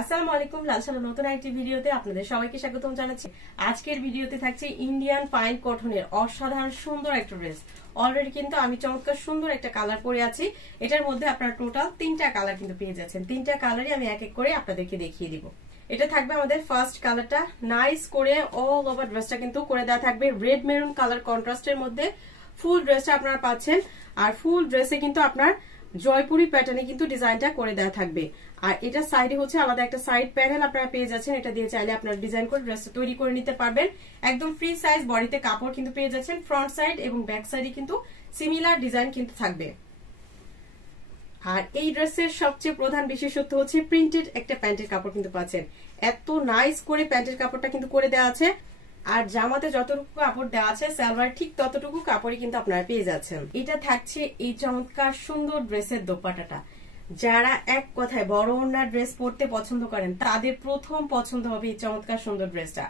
আসসালামু আলাইকুম, লালসানা নতুন একটি ভিডিওতে আপনাদের সবাইকে স্বাগতম জানাচ্ছি। আজকের ভিডিওতে থাকছে ইন্ডিয়ান ফাইন কটনের অসাধারণ সুন্দর একটা ড্রেস। অলরেডি কিন্তু আমি চমৎকার সুন্দর একটা কালার পরে আছি। এটার মধ্যে আপনারা টোটাল 3টা কালার কিন্তু পেয়ে যাচ্ছেন। 3টা কালারই আমি এক এক করে আপনাদেরকে দেখিয়ে দিব। এটা থাকবে আমাদের ফার্স্ট কালারটা, নাইস করে অল ওভার ড্রেসটা কিন্তু করে দেওয়া থাকবে রেড মেরুন কালার কন্ট্রাস্টের মধ্যে। ফুল ড্রেসটা আপনারা পাচ্ছেন, আর ফুল ড্রেসে কিন্তু আপনার জয়পুরি প্যাটার্নে কিন্তু ডিজাইনটা করে দেওয়া থাকবে। আর এটা সাইডে হচ্ছে আলাদা একটা সাইড প্যানেল আপনারা পেয়ে যাচ্ছেন। এটা দিয়ে চাইলে আপনারা ডিজাইন করে ড্রেসটা তৈরি করে নিতে পারবেন। একদম ফ্রি সাইজ বডিতে কাপড় কিন্তু পেয়ে যাচ্ছেন। ফ্রন্ট সাইড এবং ব্যাক সাইডে কিন্তু সিমিলার ডিজাইন কিন্তু থাকবে। আর এই ড্রেসের সবচেয়ে প্রধান বিশেষত্ব হচ্ছে প্রিন্টেড একটা প্যান্টের কাপড় কিন্তু পাচ্ছেন। এত নাইস করে প্যান্টের কাপড়টা কিন্তু করে দেওয়া আছে। আর জামাতে যতটুকু কাপড় দেওয়া আছে সালোয়ার ঠিক ততটুকু কাপড়ই কিন্তু আপনারা পেয়ে যাচ্ছেন। এটা থাকছে এই চমৎকার সুন্দর ড্রেসের দোপাট্টাটা। যারা এক কথায় বড় ওড়নার ড্রেস পরতে পছন্দ করেন তাদের প্রথম পছন্দ হবে এই চমৎকার সুন্দর ড্রেসটা।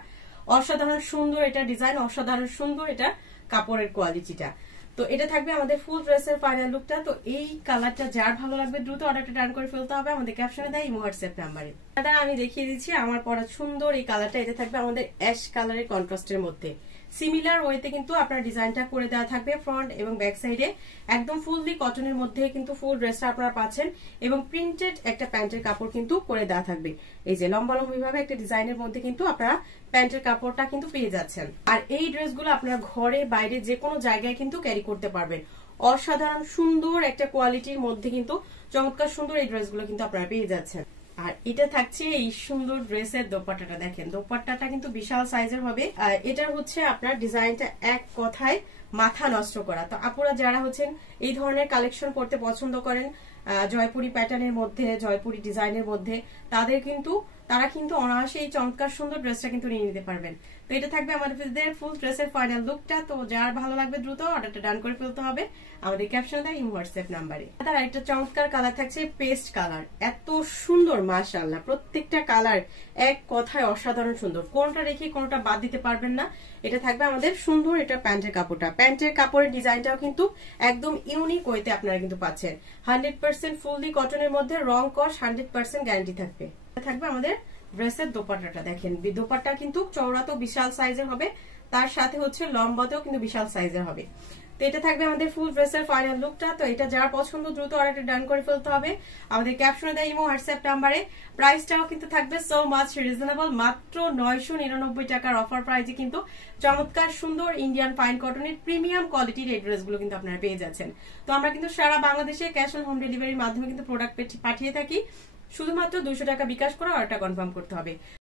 অসাধারণ সুন্দর এটা ডিজাইন, অসাধারণ সুন্দর এটা কাপড়ের কোয়ালিটিটা। তো এটা থাকবে আমাদের ফুল ড্রেসের ফাইনাল লুকটা। তো এই কালারটা যার ভালো লাগবে দ্রুত অর্ডারটা ডান করে ফেলতে হবে আমাদের ক্যাপশনে দেয় ইমো হোয়াটসঅ্যাপ নাম্বারে। দাদা আমি দেখিয়ে দিচ্ছি আমার পরা সুন্দর এই কালারটা। এটা থাকবে আমাদের অ্যাশ কালারের কন্ট্রাস্টের মধ্যে। সিমিলার ওয়েতে কিন্তু আপনার ডিজাইনটা করে দেওয়া থাকবে ফ্রন্ট এবং ব্যাক সাইডে। একদম ফুললি কটনের মধ্যে কিন্তু ফুল ড্রেসটা আপনারা পাচ্ছেন এবং প্রিন্টেড একটা প্যান্টের কাপড় কিন্তু করে দেওয়া থাকবে। এই যে লম্বা লম্বি ভাবে একটা ডিজাইনের মধ্যে কিন্তু আপনারা প্যান্টের কাপড়টা কিন্তু পেয়ে যাচ্ছেন। আর এই ড্রেসগুলো আপনারা ঘরে বাইরে যে কোনো জায়গায় কিন্তু ক্যারি করতে পারবেন। অসাধারণ সুন্দর একটা কোয়ালিটির মধ্যে কিন্তু চমৎকার সুন্দর এই ড্রেসগুলো কিন্তু আপনারা পেয়ে যাচ্ছেন। আর এটা থাকছে এই সুন্দর ড্রেসের দোপাট্টাটা। দেখেন দোপাট্টাটা কিন্তু বিশাল সাইজের হবে। এটার হচ্ছে আপনার ডিজাইনটা এক কথায় মাথা নষ্ট করা। তো আপুরা যারা হচ্ছেন এই ধরনের কালেকশন করতে পছন্দ করেন জয়পুরি প্যাটার্নের মধ্যে, জয়পুরি ডিজাইনের মধ্যে, তারা কিন্তু অনায়াসে এই চমৎকার সুন্দর ড্রেসটা কিন্তু নিয়ে নিতে পারবেন। তো এটা থাকবে আমাদের ফুল ড্রেসের ফাইনাল লুকটা। তো যার ভালো লাগবে দ্রুত অর্ডারটা ডান করে ফেলতে হবে আমাদের ক্যাপশনে দেয় ইমো হোয়াটসঅ্যাপ নাম্বারে। তার আরেকটা চমৎকার কালার থাকছে পেস্ট কালার। এত সুন্দর মাশাআল্লাহ, প্রত্যেকটা কালার এক কথায় অসাধারণ সুন্দর। কোনটা রেখে কোনটা বাদ দিতে পারবেন না। এটা থাকবে আমাদের সুন্দর এটা প্যান্টের কাপড়টা। প্যান্টের কাপড়ের ডিজাইনটাও কিন্তু একদম ইউনিক ওয়েতে আপনারা কিন্তু পাচ্ছেন। 100% ফুললি কটনের মধ্যে, রং কস 100% গ্যারান্টি থাকবে। থাকবে আমাদের ড্রেসের দোপাট্টাটা। দেখেন দোপাট্টা কিন্তু চওড়াতেও বিশাল সাইজের হবে, তার সাথে হচ্ছে লম্বাতেও কিন্তু বিশাল সাইজের হবে। তো এটা থাকবে আমাদের ফুল ড্রেসের ফাইনাল লুকটা। তো এটা যার পছন্দ দ্রুত অর্ডারটা ডান করে ফেলতে হবে আমাদের ক্যাপশনে দেয় ইমো হোয়াটসঅ্যাপ নাম্বারে। প্রাইসটাও কিন্তু থাকবে সো মাচ রিজনেবল, মাত্র 999 টাকার অফার প্রাইসে কিন্তু চমৎকার সুন্দর ইন্ডিয়ান ফাইন কটনের প্রিমিয়াম কোয়ালিটির এই ড্রেসগুলো কিন্তু আপনারা পেয়ে যাচ্ছেন। তো আমরা কিন্তু সারা বাংলাদেশে ক্যাশ অন হোম ডেলিভারির মাধ্যমে কিন্তু প্রোডাক্ট পাঠিয়ে থাকি। শুধুমাত্র 200 টাকা বিকাশ করে অর্ডারটা কনফার্ম করতে হবে।